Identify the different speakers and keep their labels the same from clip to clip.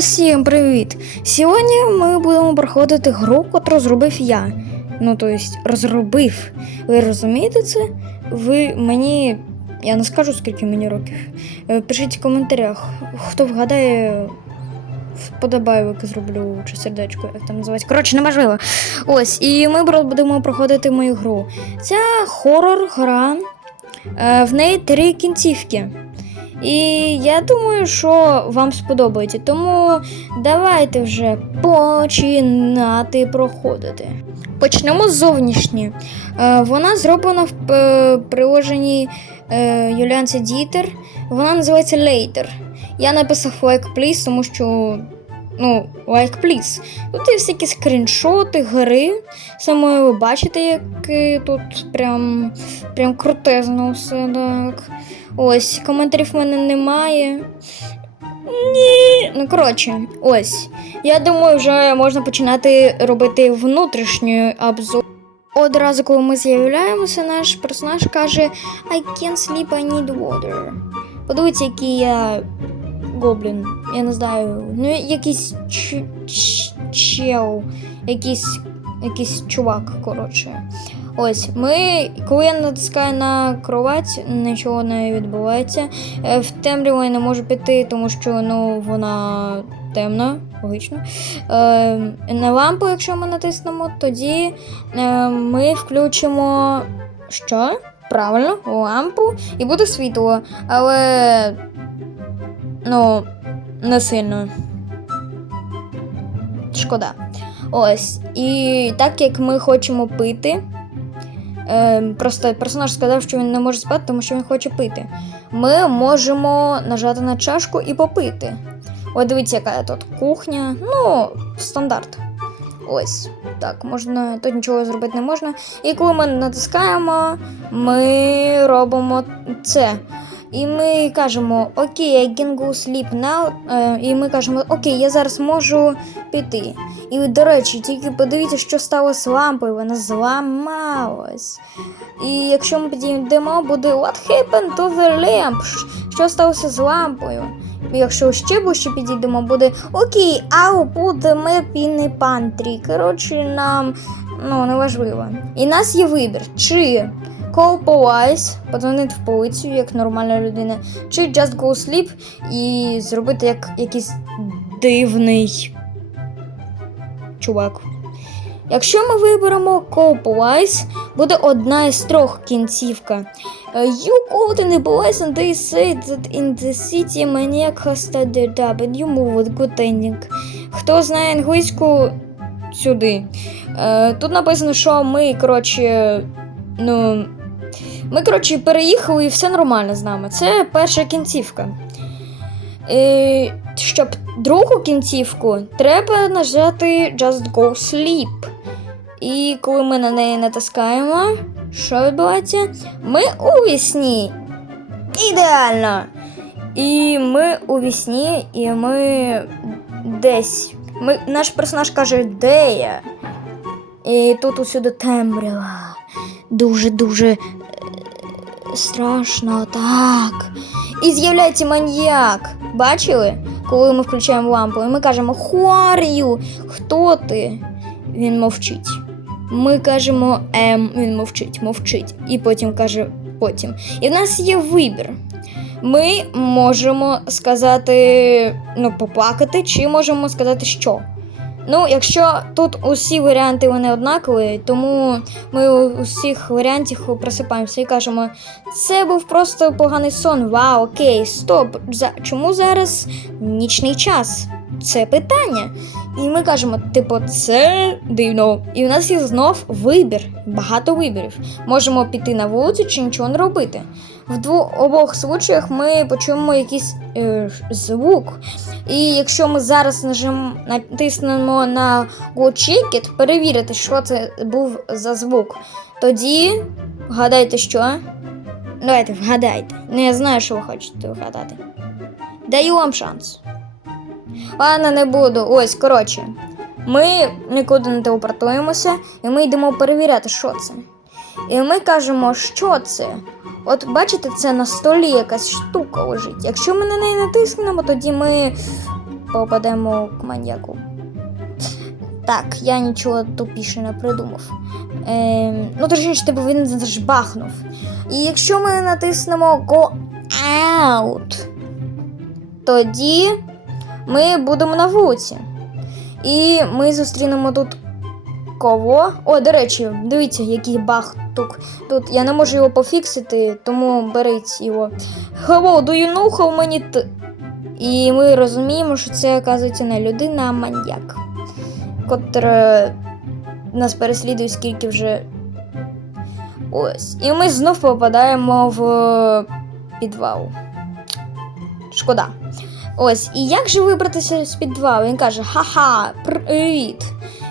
Speaker 1: Усім привіт! Сьогодні ми будемо проходити гру, котру зробив я. Ну, тобто, розробив. Ви розумієте це? Ви мені. Я не скажу, скільки мені років. Е, Пишіть в коментарях, хто вгадає, вподобайок зроблю чи сердечко, як там називається. Коротше, неможливо. Ось, і ми будемо проходити мою гру. Ця хорор гра. Е, В неї три кінцівки. І я думаю, що вам сподобається. Тому давайте вже починати проходити. Почнемо з зовнішньої. Е, Вона зроблена в е, приложенні е, Юліанці Дітер. Вона називається Later. Я написав like please, тому що. Ну, like please. Тут є всякі скріншоти, гри. Саме ви бачите, як е, тут прям, прям крутезно все так. Ось, коментарів в мене немає. Ні. Ну, коротше, ось. Я думаю, вже можна починати робити внутрішній обзор. Одразу, коли ми з'являємося, наш персонаж каже I can't sleep, I need water. Подивіться, який я гоблін. Я не знаю. Ну, якийсь ч- ч- чел, якийсь, якийсь чувак, коротше. Ось, ми, коли я натискаю на кровать, нічого не відбувається. Е, В темряву я не можу піти, тому що ну, вона темна, логічно. Е, на лампу, якщо ми натиснемо, тоді е, ми включимо що? Правильно, лампу і буде світло. Але ну, не сильно. Шкода. Ось. І так як ми хочемо пити. Е, просто персонаж сказав, що він не може спати, тому що він хоче пити. Ми можемо нажати на чашку і попити. От дивіться, яка тут кухня. Ну, стандарт. Ось. Так, можна, тут нічого зробити не можна. І коли ми натискаємо, ми робимо це. І ми кажемо Окей, I can go sleep now. І ми кажемо, окей, я зараз можу піти. І, до речі, тільки подивіться, що сталося з лампою, вона зламалась. І якщо ми підійдемо, буде What happened to the lamp? Що сталося з лампою? І якщо ще ближче підійдемо, буде Окей, I'll put the map in the pantry. Коротше, нам ну, неважливо. І нас є вибір, чи call подзвонити в поліцію, як нормальна людина, чи just go sleep і зробити як якийсь дивний чувак. Якщо ми виберемо Call буде одна із трьох кінцівка. Е, You called in the police and they said that in the city maniac has started up and you move with good ending. Хто знає англійську сюди. Е, Тут написано, що ми, коротше, ну. Ми, коротше, переїхали і все нормально з нами. Це перша кінцівка. Е, щоб другу кінцівку, треба нажати Just Go Sleep. І коли ми на неї натискаємо, що відбувається? Ми у вісні. Ідеально! І ми у вісні, і ми десь. Ми, наш персонаж каже, де я? І тут усюди темрява. Дуже-дуже страшно, так. І з'являється маньяк. Бачили? Коли ми включаємо лампу, і ми кажемо Хуар'ю, хто ти? Він мовчить. Ми кажемо ем, він мовчить, мовчить. І потім каже потім. І в нас є вибір. Ми можемо сказати, ну, поплакати, чи можемо сказати що. Ну, якщо тут усі варіанти вони однакові, тому ми у усіх варіантів просипаємося і кажемо, це був просто поганий сон. Вау, окей, стоп. За... Чому зараз нічний час? Це питання. І ми кажемо, типу, це дивно. І в нас є знов вибір, багато вибірів. Можемо піти на вулицю чи нічого не робити. В двох обох случаях ми почуємо якийсь е, звук. І якщо ми зараз нажим, натиснемо на Go Check перевірити, що це був за звук, тоді вгадайте, що? Давайте, вгадайте. Ну, я знаю, що ви хочете вгадати. Даю вам шанс. Ладно, не буду. Ось, коротше. Ми нікуди не телепортуємося, і ми йдемо перевіряти, що це. І ми кажемо, що це. От бачите, це на столі якась штука лежить. Якщо ми на неї натиснемо, тоді ми попадемо к маньяку. Так, я нічого тупіше не придумав. Ем, ну, точніше, типу, він ж бахнув. І якщо ми натиснемо Go Out, тоді ми будемо на вулиці. І ми зустрінемо тут кого. О, до речі, дивіться, який баг тут. тут. Я не можу його пофіксити, тому беріть його. Hello, do you know how many t... І ми розуміємо, що це, оказується, не людина, а маньяк, котра нас переслідує скільки вже. Ось. І ми знов попадаємо в підвал. Шкода. Ось, і як же вибратися з підвалу? Він каже: Ха-ха, привіт.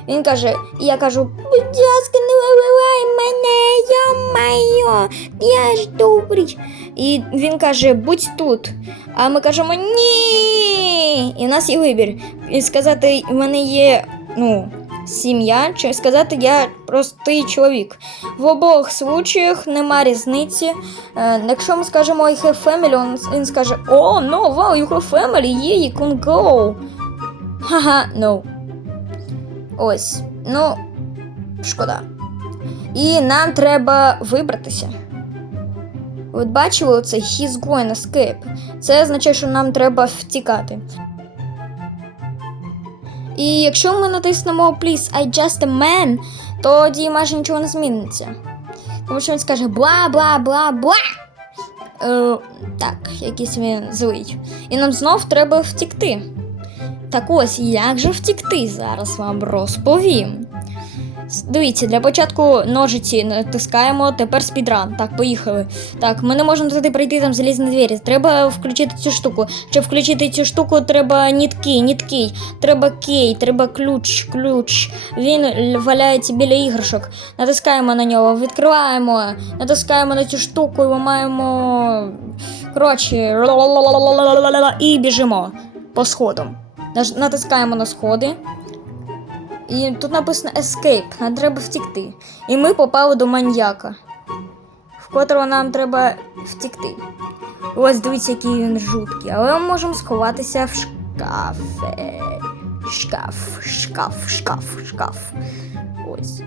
Speaker 1: Він каже, я кажу, будь ласка, не вибивай мене, я маю, я ж добрий. І він каже, будь тут. А ми кажемо ні. І в нас є вибір. І сказати, в мене є ну, сім'я, чи сказати, я простий чоловік. В обох случаях нема різниці. Е, якщо ми скажемо I have family, він, скаже Oh, no, wow, you have family, yeah, you can go. Ха-ха, no. Ось, ну, шкода. І нам треба вибратися. От бачили оце He's going escape. Це означає, що нам треба втікати. І якщо ми натиснемо Please, I just a man, тоді майже нічого не зміниться. Тому що він скаже бла бла бла бла. Е, так, якийсь він злий. І нам знов треба втікти. Так ось, як же втікти, зараз вам розповім. Дивіться, для початку ножиці натискаємо, тепер спідран. Так, поїхали. Так, ми не можемо туди пройти там залізні двері. Треба включити цю штуку. Щоб включити цю штуку, треба нітки, нітки, треба кей, треба ключ, ключ. Він валяється біля іграшок. Натискаємо на нього, відкриваємо, натискаємо на цю штуку і ламаємо. Коротше, і біжимо по сходам. Натискаємо на сходи. І тут написано Escape, нам треба втікти. І ми попали до маньяка, в котрого нам треба втікти. Ось дивіться, який він жуткий. Але ми можемо сховатися в шкафе. Шкаф, шкаф, шкаф, шкаф. Ось.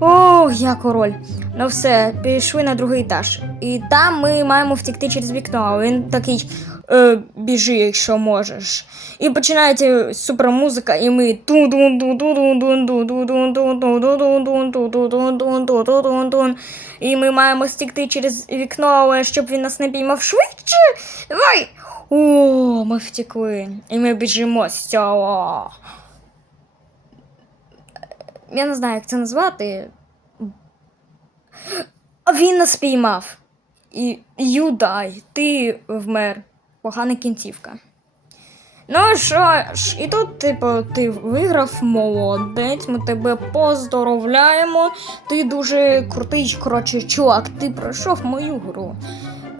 Speaker 1: Ох, я король. Ну все, пішли на другий етаж. І там ми маємо втікти через вікно, він такий е, біжи, якщо можеш. І починається супермузика, і ми І ми маємо стікти через вікно, щоб він нас не піймав швидше. Давай! О, ми втекли. І ми біжимо з цього. Я не знаю, як це назвати. А він нас піймав. І Юдай, ти вмер. Погана кінцівка. Ну що ж, і тут, типу, ти виграв молодець, ми тебе поздоровляємо. Ти дуже крутий, коротше, чувак, ти пройшов мою гру.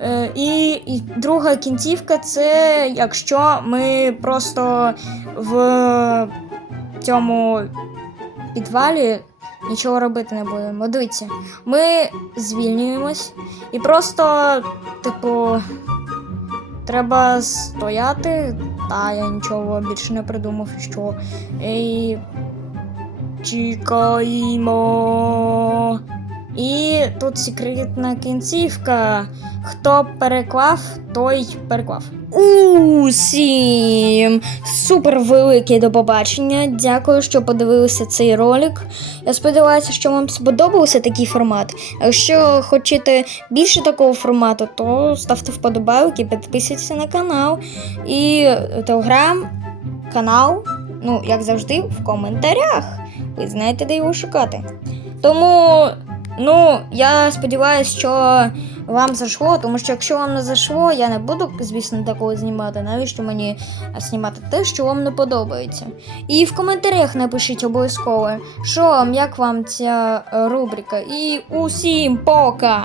Speaker 1: Е, і, і друга кінцівка це якщо ми просто в цьому підвалі нічого робити не будемо. Дивіться, ми звільнюємось і просто, типу, треба стояти. Та я нічого більше не придумав, що. І чекаємо. І тут секретна кінцівка. Хто переклав, той переклав. Усім супер велике до побачення. Дякую, що подивилися цей ролик. Я сподіваюся, що вам сподобався такий формат. Якщо хочете більше такого формату, то ставте вподобайки, підписуйтесь на канал. І телеграм, канал, ну, як завжди, в коментарях. Ви знаєте, де його шукати. Тому, ну, я сподіваюся, що вам зайшло, тому що якщо вам не зайшло, я не буду, звісно, такого знімати. Навіщо мені знімати те, що вам не подобається? І в коментарях напишіть обов'язково, що вам, як вам ця рубрика. І усім пока!